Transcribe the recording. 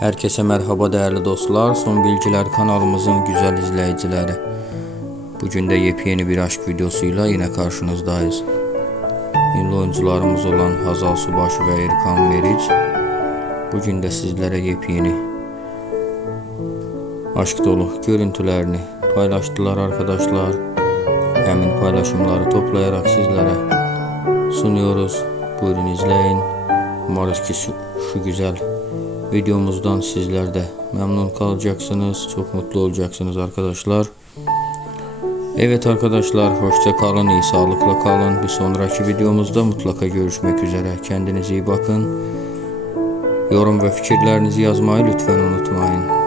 Herkese merhaba değerli dostlar. Son Bilgiler kanalımızın güzel izleyicileri. Bugün de yepyeni bir aşk videosuyla yine karşınızdayız. Ünlü oyuncularımız olan Hazal Subaşı ve Erkan Meriç. Bugün de sizlere yepyeni aşk dolu görüntülerini paylaştılar arkadaşlar. Hemen paylaşımları toplayarak sizlere sunuyoruz. Buyurun izleyin. Umarız ki şu, şu güzel videomuzdan sizler de memnun kalacaksınız. Çok mutlu olacaksınız arkadaşlar. Evet arkadaşlar hoşça kalın, iyi sağlıkla kalın. Bir sonraki videomuzda mutlaka görüşmek üzere. Kendinize iyi bakın. Yorum ve fikirlerinizi yazmayı lütfen unutmayın.